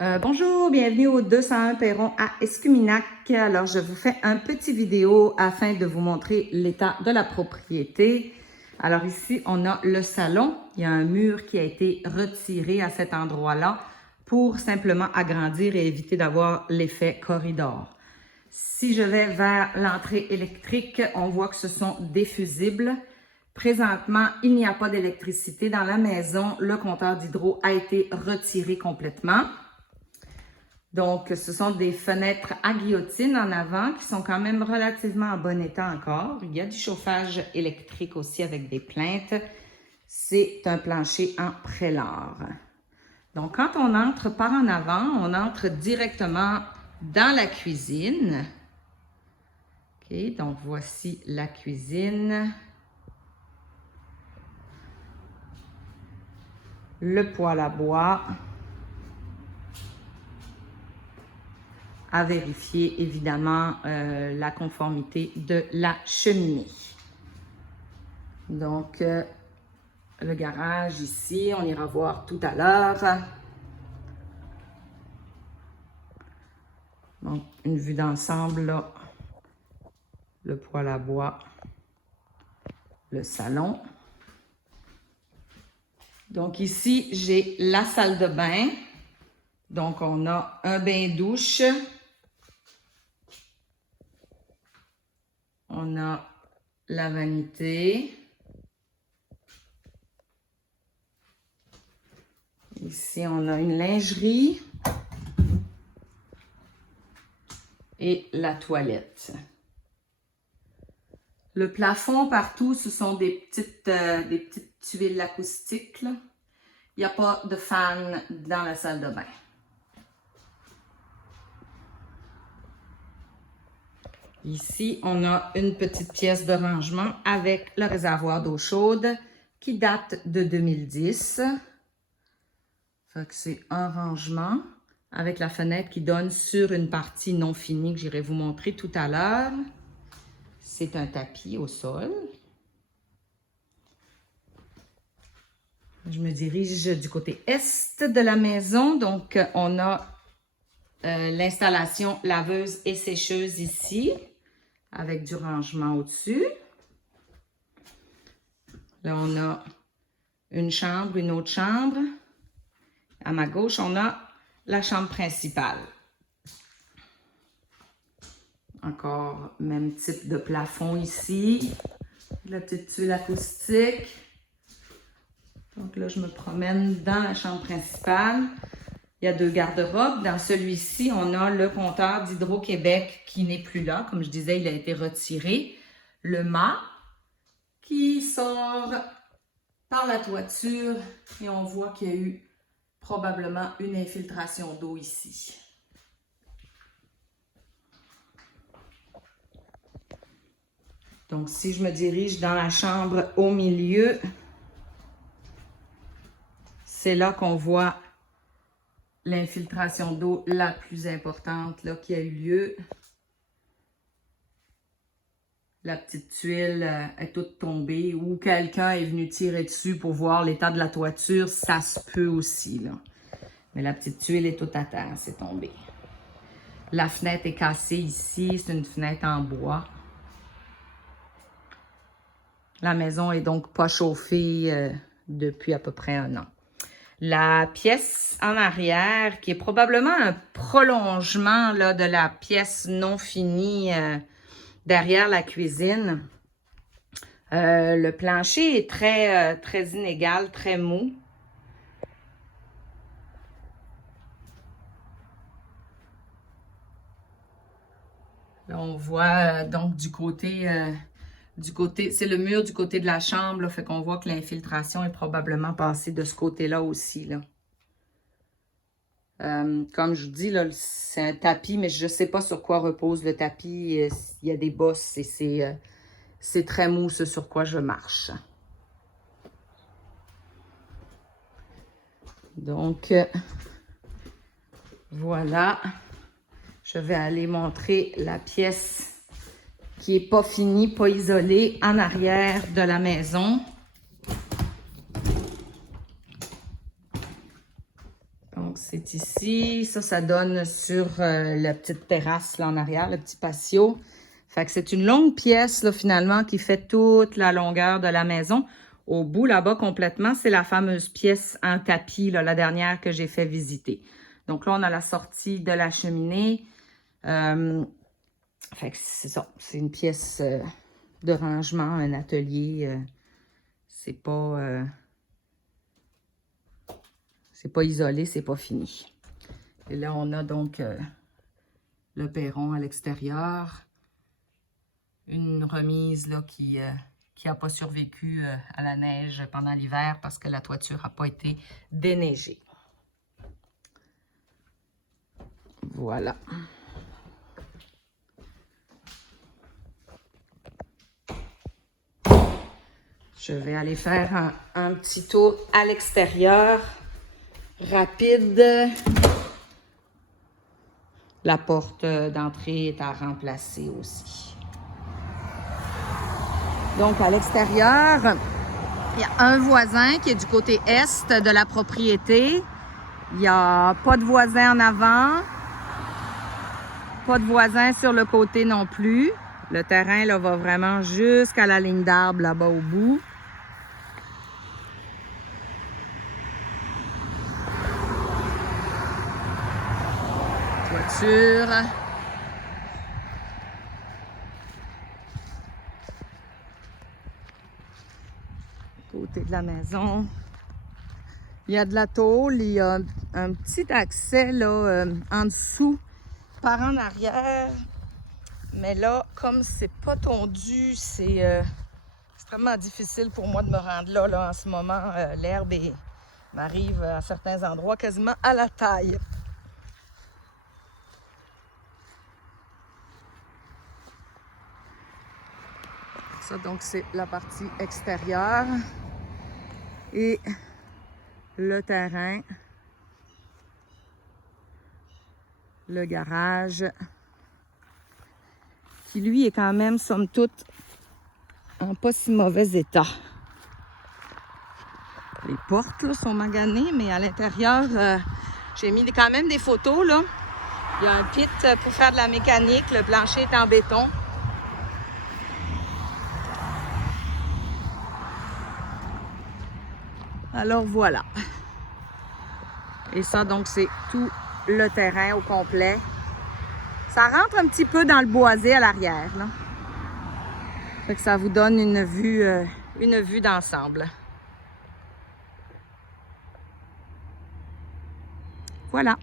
Bonjour, bienvenue au 201 Perron à Escuminac. Alors, je vous fais un petit vidéo afin de vous montrer l'état de la propriété. Alors ici, on a le salon. Il y a un mur qui a été retiré à cet endroit-là pour simplement agrandir et éviter d'avoir l'effet corridor. Si je vais vers l'entrée électrique, on voit que ce sont des fusibles. Présentement, il n'y a pas d'électricité dans la maison. Le compteur d'hydro a été retiré complètement. Donc, ce sont des fenêtres à guillotine en avant qui sont quand même relativement en bon état encore. Il y a du chauffage électrique aussi avec des plaintes. C'est un plancher en prélard. Donc, quand on entre par en avant, on entre directement dans la cuisine. OK, donc voici la cuisine. Le poêle à bois. À vérifier évidemment la conformité de la cheminée. Donc, le garage ici, on ira voir tout à l'heure. Donc, une vue d'ensemble, là, le poêle à bois, le salon. Donc ici, j'ai la salle de bain. Donc, on a un bain-douche. On a la vanité. Ici, on a une lingerie. Et la toilette. Le plafond partout, ce sont des petites tuiles acoustiques, là. Il n'y a pas de fan dans la salle de bain. Ici, on a une petite pièce de rangement avec le réservoir d'eau chaude qui date de 2010. Fait que c'est un rangement avec la fenêtre qui donne sur une partie non finie que j'irai vous montrer tout à l'heure. C'est un tapis au sol. Je me dirige du côté est de la maison. Donc, on a l'installation laveuse et sécheuse ici, avec du rangement au-dessus. Là, on a une chambre, une autre chambre. À ma gauche, on a la chambre principale. Encore même type de plafond ici. La petite tuile acoustique. Donc là, je me promène dans la chambre principale. Il y a deux garde-robes. Dans celui-ci, on a le compteur d'Hydro-Québec qui n'est plus là. Comme je disais, il a été retiré. Le mât qui sort par la toiture et on voit qu'il y a eu probablement une infiltration d'eau ici. Donc, si je me dirige dans la chambre au milieu, c'est là qu'on voit l'infiltration d'eau la plus importante là, qui a eu lieu. La petite tuile est toute tombée ou quelqu'un est venu tirer dessus pour voir l'état de la toiture. Ça se peut aussi, là. Mais la petite tuile est toute à terre, c'est tombé. La fenêtre est cassée ici. C'est une fenêtre en bois. La maison est donc pas chauffée depuis à peu près un an. La pièce en arrière, qui est probablement un prolongement là, de la pièce non finie derrière la cuisine. Le plancher est très inégal, très mou. Là, on voit donc du côté, c'est le mur du côté de la chambre, là, fait qu'on voit que l'infiltration est probablement passée de ce côté-là aussi, là. Comme je vous dis, là, c'est un tapis, mais je ne sais pas sur quoi repose le tapis. Il y a des bosses et c'est très mou ce sur quoi je marche. Donc, voilà. Je vais aller montrer la pièce qui n'est pas finie, pas isolée, en arrière de la maison. Donc, c'est ici. Ça donne sur la petite terrasse là en arrière, le petit patio. Fait que c'est une longue pièce, là, finalement, qui fait toute la longueur de la maison. Au bout, là-bas, complètement, c'est la fameuse pièce en tapis, là, la dernière que j'ai fait visiter. Donc là, on a la sortie de la cheminée. Fait que c'est ça. C'est une pièce de rangement, un atelier. C'est pas isolé, c'est pas fini. Et là, on a donc le perron à l'extérieur. Une remise là, qui n'a pas survécu à la neige pendant l'hiver parce que la toiture n'a pas été déneigée. Voilà. Je vais aller faire un petit tour à l'extérieur. Rapide. La porte d'entrée est à remplacer aussi. Donc, à l'extérieur, il y a un voisin qui est du côté est de la propriété. Il n'y a pas de voisin en avant. Pas de voisin sur le côté non plus. Le terrain là, va vraiment jusqu'à la ligne d'arbre là-bas au bout. Toiture. Côté de la maison. Il y a de la tôle, il y a un petit accès là, en dessous par en arrière. Mais là, comme c'est pas tondu, c'est extrêmement difficile pour moi de me rendre là en ce moment. L'herbe m'arrive à certains endroits quasiment à la taille. Ça, donc, c'est la partie extérieure. Et le terrain, le garage, qui lui est quand même, somme toute, en pas si mauvais état. Les portes là, sont maganées, mais à l'intérieur, j'ai mis quand même des photos. Là. Il y a un pit pour faire de la mécanique, le plancher est en béton. Alors voilà. Et ça, donc, c'est tout le terrain au complet. Ça rentre un petit peu dans le boisé à l'arrière. Fait que ça vous donne une vue d'ensemble. Voilà.